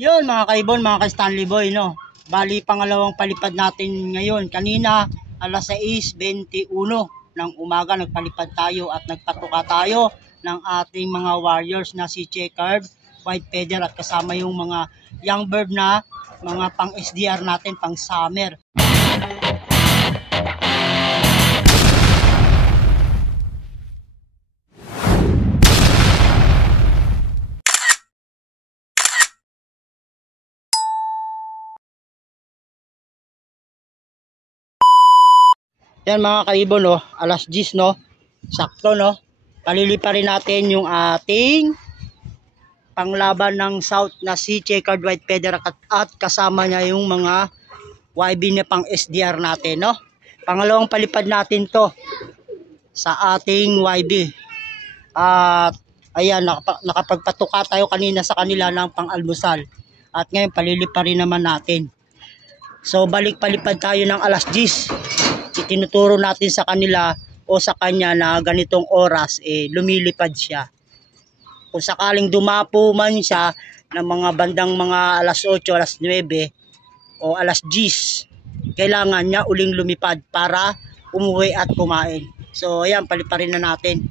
Yun mga kaibon, mga ka-Stanley Boy, no? Bali, pangalawang palipad natin ngayon. Kanina, alas 6:21 ng umaga, nagpalipad tayo at nagpatuka tayo ng ating mga warriors na si Checkered, White Feather at kasama yung mga young bird na mga pang SDR natin, pang summer. Yan mga kaibon, no? Alas 10, no? Sakto, no? Palilipa rin natin yung ating panglaban ng South na si Checkered White Feather at kasama niya yung mga YB na pang SDR natin, no? Pangalawang palipad natin to sa ating YB. At ayan, nakapagpatuka tayo kanina sa kanila ng pang-almusal. At ngayon palilipa rin naman natin. So balik palipad tayo ng alas 10. Itinuturo natin sa kanila o sa kanya na ganitong oras lumilipad siya. Kung sakaling dumapo man siya ng mga bandang mga alas 8, alas 9 o alas 10, kailangan niya uling lumipad para umuwi at kumain. So ayan, paliparin na natin.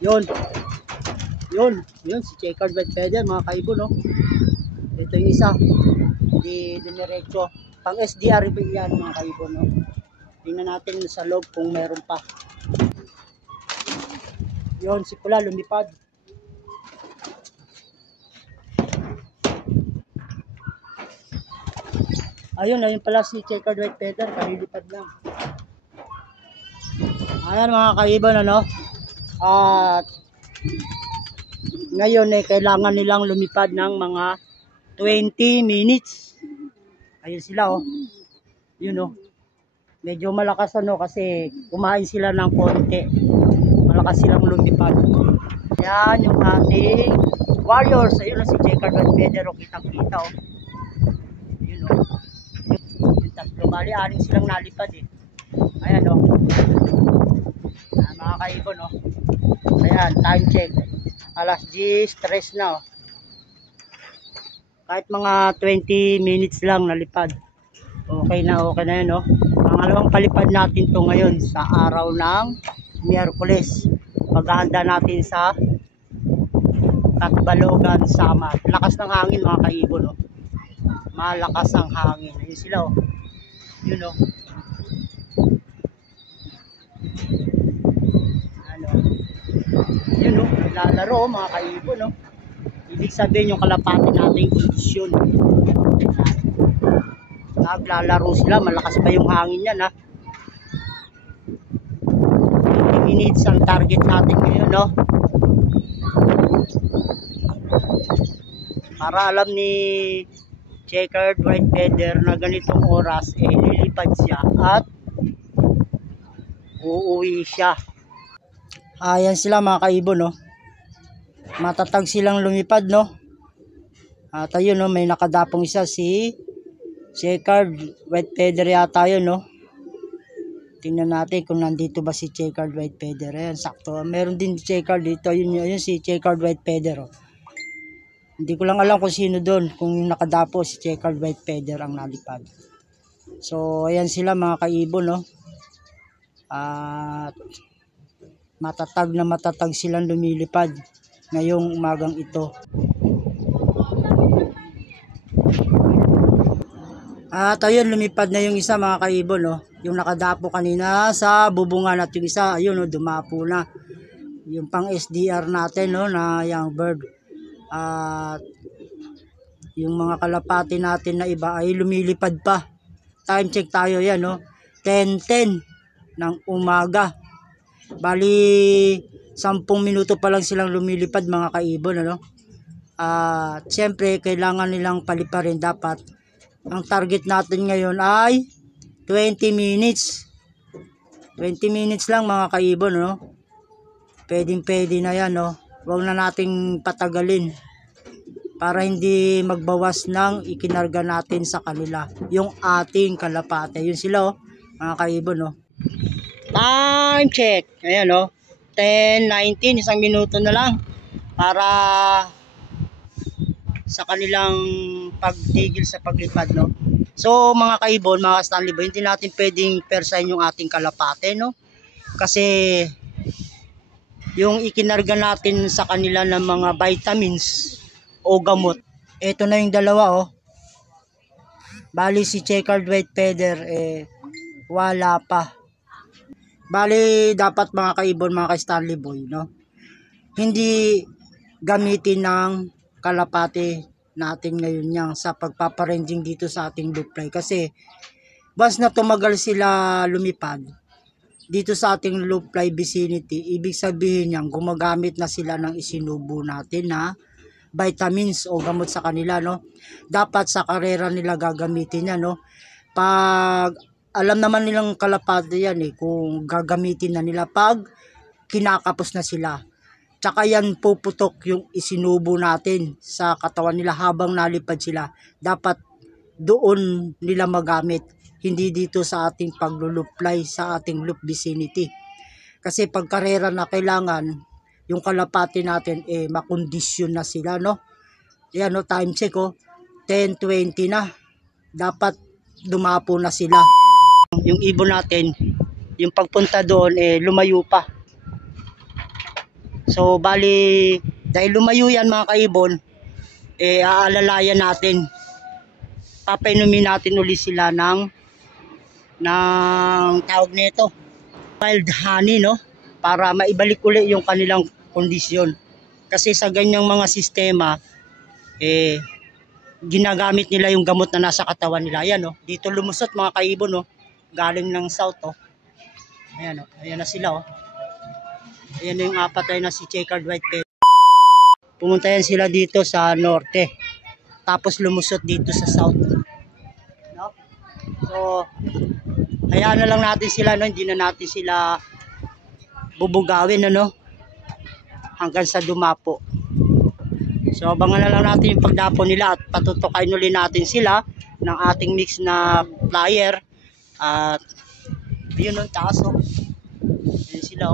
Yun si Checkered White Feather mga kaibon, no? Ito yung isa, diniretso pang SDR yan mga kaibon, no? Tingnan natin sa loob kung meron pa. Yun, si pula lumipad. Ayun pala si Checkered White Feather, kalilipad lang. Ayan mga kaibon, ano? At ngayon kailangan nilang lumipad ng mga 20 minutes. Ayun sila, oh. Yun, oh. Medyo malakas, ano, kasi kumain sila ng konti. Malakas silang lumipad. Yan yung ating warriors. Ayun na si Checkered White Feather, oh. Kitang-kita, oh. Yun, oh. Yung tatlo, bali, aling silang nalipad, eh. Ayan, oh. Mga kaibon, oh. Ayan, time check. Alas 10:03 na, oh. Kahit mga 20 minutes lang nalipad. Okay na yan, no? Pangalawang palipad natin to ngayon sa araw ng Miyerkules. Paghahanda natin sa Katbalogan, Samar. Lakas ng hangin mga kaibon, no? Malakas ang hangin. Ayun sila, oh. Yun, oh. Ano? Yun, oh. Naglalaro, mga kaibon, no? Ibig sabihin yung kalapati nating isyon. Naglalaro sila, malakas pa yung hangin yan, ha. 20 minutes ang target natin ngayon, no. Para alam ni Checkered White Feather na ganitong oras lilipad siya at uuwi siya. Ayan sila mga kaibon, no. Matatag silang lumipad, no. At ayun, no, may nakadapong isa, si Checkered White Feather yata yun, no. Tingnan natin kung nandito ba si Checkered White Feather. Ayan, sakto. Meron din Checkered dito. Ayun si Checkered White Feather, oh. Hindi ko lang alam kung sino doon, kung nakadapo si Checkered White Feather ang nalipad. So ayan sila mga kaibon, no. At matatag silang lumilipad ngayong umagang ito. At ayun, lumipad na yung isa mga kaibon, no. Yung nakadapo kanina sa bubungan at yung isa, ayun, no, dumapo na. Yung pang SDR natin, no, na young bird. At yung mga kalapati natin na iba ay lumilipad pa. Time check tayo, yan, no. 10:10 ng umaga. Bali 10 minuto pa lang silang lumilipad mga kaibon, ano. At siyempre kailangan nilang paliparin. Dapat ang target natin ngayon ay 20 minutes. 20 minutes lang mga kaibon, no. Pwede na yan, no. Huwag na nating patagalin para hindi magbawas ng ikinarga natin sa kanila, yung ating kalapate. Yun sila, oh, mga kaibon, no. Time check. Ayan, oh. 10:19, 1 minuto na lang. para sa kanilang pagtigil sa paglipad, no. So mga kaibon, mga Stanley Boy, hindi natin pwedeng persahin yung ating kalapate, no, kasi yung ikinarga natin sa kanila ng mga vitamins o gamot, eto na yung dalawa, oh. Bali si checkered white feather wala pa. Bali dapat mga kaibon, mga Stanley Boy, no, hindi gamitin ng kalapate natin ngayon yang sa pagpaparanging dito sa ating loop fly, kasi once na tumagal sila lumipad dito sa ating loop fly vicinity, ibig sabihin niyang gumagamit na sila ng isinubo natin na vitamins o gamot sa kanila, no. Dapat sa karera nila gagamitin yan, no. Pag alam naman nilang kalapate yan kung gagamitin na nila pag kinakapos na sila. Tsaka yan puputok yung isinubo natin sa katawan nila habang nalipad sila. Dapat doon nila magamit, hindi dito sa ating pagluluplay sa ating loop vicinity. Kasi pag karera na kailangan yung kalapate natin makondisyon na sila, no. Yan, no, time check, 10:20 na. Dapat dumapo na sila. Yung ibon natin, yung pagpunta doon lumayo pa. So bali dahil lumayo yan mga kaibon, aalalayan natin. Papainumin natin uli sila ng tawag nito, wild honey, no, para maibalik uli yung kanilang kondisyon. Kasi sa ganyang mga sistema ginagamit nila yung gamot na nasa katawan nila. Ayan, no, dito lumusot mga kaibon, no, galing ng south, ayan, no, ayan na sila, ayan yung apat ay na si checkered white feather. Pumunta yan sila dito sa norte, tapos lumusot dito sa south, no? So hayaan na lang natin sila, no, hindi na natin sila bubugawin, ano, hanggang sa dumapo. So abangan na lang natin yung pagdapo nila at patutukain ulit natin sila ng ating mix na flyer. At yun yung taas, yun sila,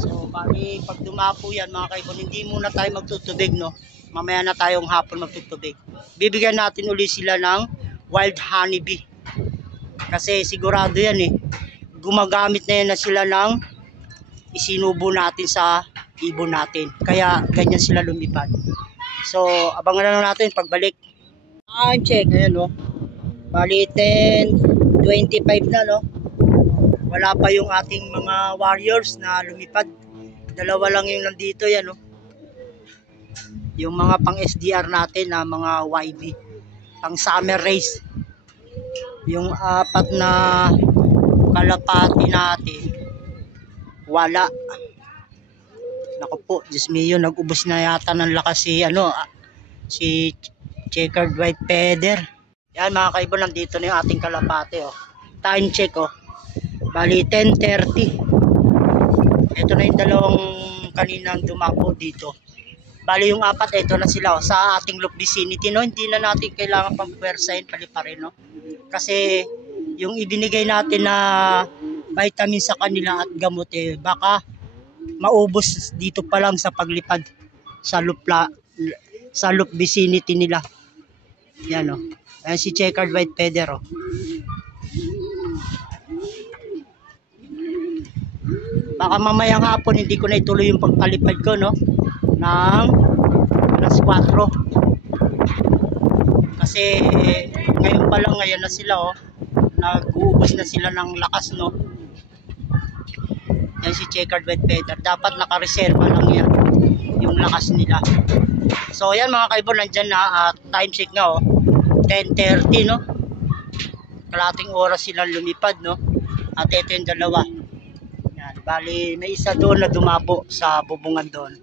So bali pag dumapo yan mga kaibon, hindi muna tayo magtutubig, no. Mamaya na tayong hapon magtutubig. Bibigyan natin uli sila ng wild honey bee. Kasi sigurado yan gumagamit na yan na sila ng isinubo natin sa ibon natin. Kaya ganyan sila lumipad. So abangan na lang natin pagbalik. Time check, ayan, no. Bali 10:25 na, no. Wala pa yung ating mga warriors na lumipad. Dalawa lang yung nandito, yan, no. Yung mga pang SDR natin na mga YB, pang summer race. Yung apat na kalapati natin wala. Naku po, Diyos mio, nag-ubos na yata ng lakas si checkered white feather. Yan mga kaibon, nandito na yung ating kalapate, Time check, bali 10:30. Ito na yung dalawang kaninang dumapo dito. Bali yung apat, ito na sila sa ating loop vicinity, no. Hindi na natin kailangan pang pwersahin, paliparin, no. Kasi yung ibinigay natin na vitamin sa kanila at gamot baka maubos dito pa lang sa paglipad sa loop vicinity nila. Yan, ayan si checkered white feather, Baka mamayang hapon hindi ko na ituloy yung pagpalipad ko, no, ng alas 4. Kasi ngayon pa lang, ngayon na sila, nag-uubos na sila ng lakas, no. Yan si checkered white feather. Dapat nakareserva lang yan yung lakas nila. So yan mga kaibon, nandyan na at time check nga, 10:30, no. Kalating oras silang lumipad, no. At ito yung dalawa. Bali, may isa doon na dumapo sa bubungan doon.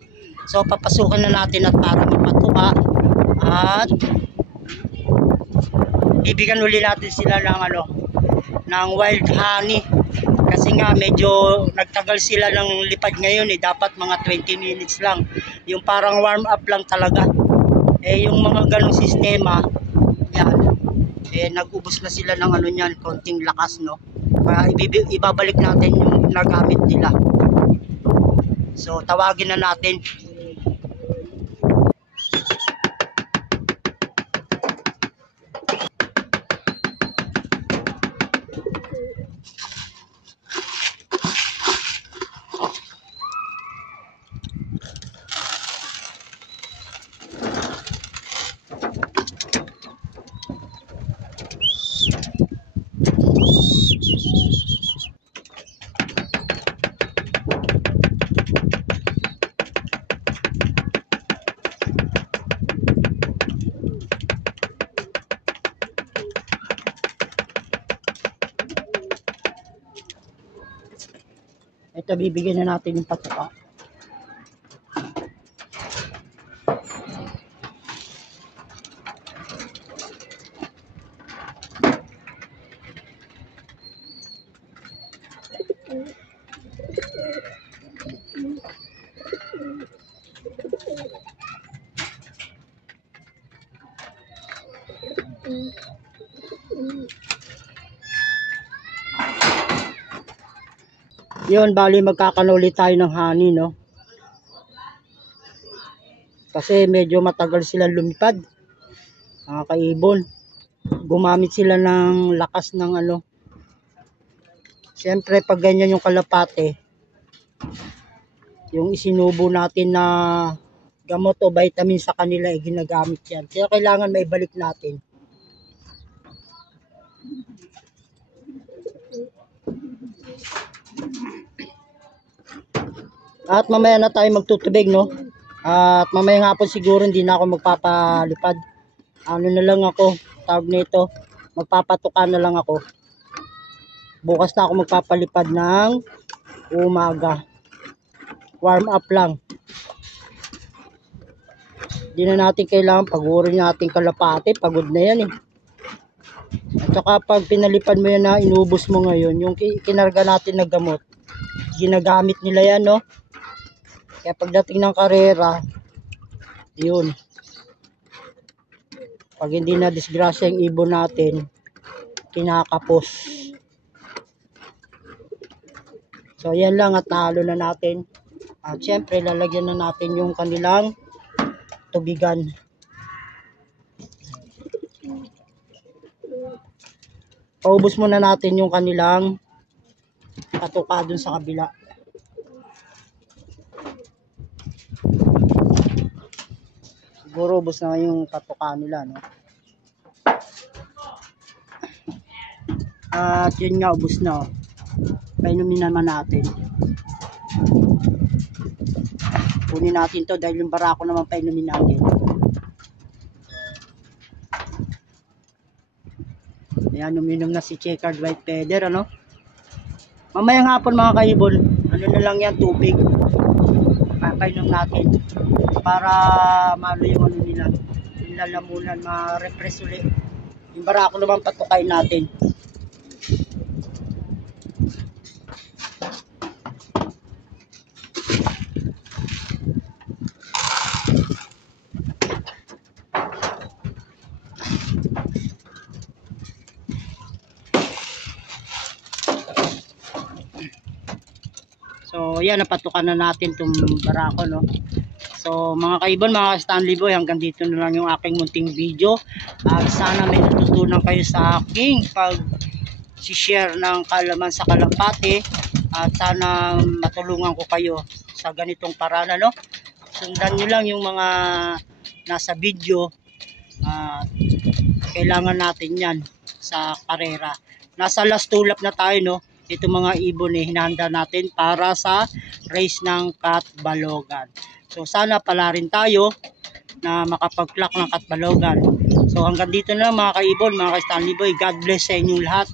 So, papasukin na natin at para mapatuka at bibigyan uli natin sila ng wild honey. Kasi nga, medyo nagtagal sila ng lipad ngayon, dapat mga 20 minutes lang. Yung parang warm up lang talaga. Yung mga ganong sistema, yan, nag-ubos na sila ng niyan, konting lakas, no. Kaya ibabalik natin yung nagamit nila. So tawagin na natin Ito, bibigyan na natin yung patuka. Yun, bali magkakanuli tayo ng honey, no? Kasi medyo matagal silang lumipad. Mga kaibon. Gumamit sila ng lakas ng ano. Siyempre, pag ganyan yung kalapate, yung isinubo natin na gamot o vitamin sa kanila, ginagamit yan. Kaya kailangan maibalik natin. At mamaya na tayo magtutubig, no? At mamaya hapon siguro hindi na ako magpapalipad. Ano na lang ako, tawag nito, magpapatuka na lang ako. Bukas na ako magpapalipad ng umaga. Warm up lang. Hindi na natin kailangan pagurin yung ating kalapate. Pagod na yan eh. At saka pag pinalipad mo yan na inubos mo ngayon, yung kinarga natin na gamot, ginagamit nila yan, no? Kaya pagdating ng karera, yun. Pag hindi na disgrasya yung ibon natin, kinakapos. So yan lang at nahalo na natin. At syempre lalagyan na natin yung kanilang tubigan. Paubos muna natin yung kanilang patuka dun sa kabila. Siguro ubos na yung patuka nila, no? At yun nga, ubos na, oh. Painumin naman natin. Kunin natin to dahil yung barako naman painumin natin. Ayan, uminom na si Checkered White Feather, ano? Mamayang hapon mga kaibon, ano na lang yan, tubig. Papainom natin para malo yung ano nila, yung lalamunan, ma-refresh ulit. Yung barako naman patukain natin. So yan, napatukan na natin itong barako, no? So mga kaibon, mga Stanley Boy, hanggang dito na lang yung aking munting video. At sana may natutunan kayo sa aking pag-share ng kalaman sa kalapate. At sana matulungan ko kayo sa ganitong paraan, no? Sundan nyo lang yung mga nasa video. Kailangan natin yan sa karera. Nasa last tulap na tayo, no? Ito mga ibon hinahanda natin para sa race ng Katbalogan. So sana pala rin tayo na makapag-clock ng Katbalogan. So hanggang dito na mga kaibon, mga ka-Stanley Boy. God bless sa inyong lahat.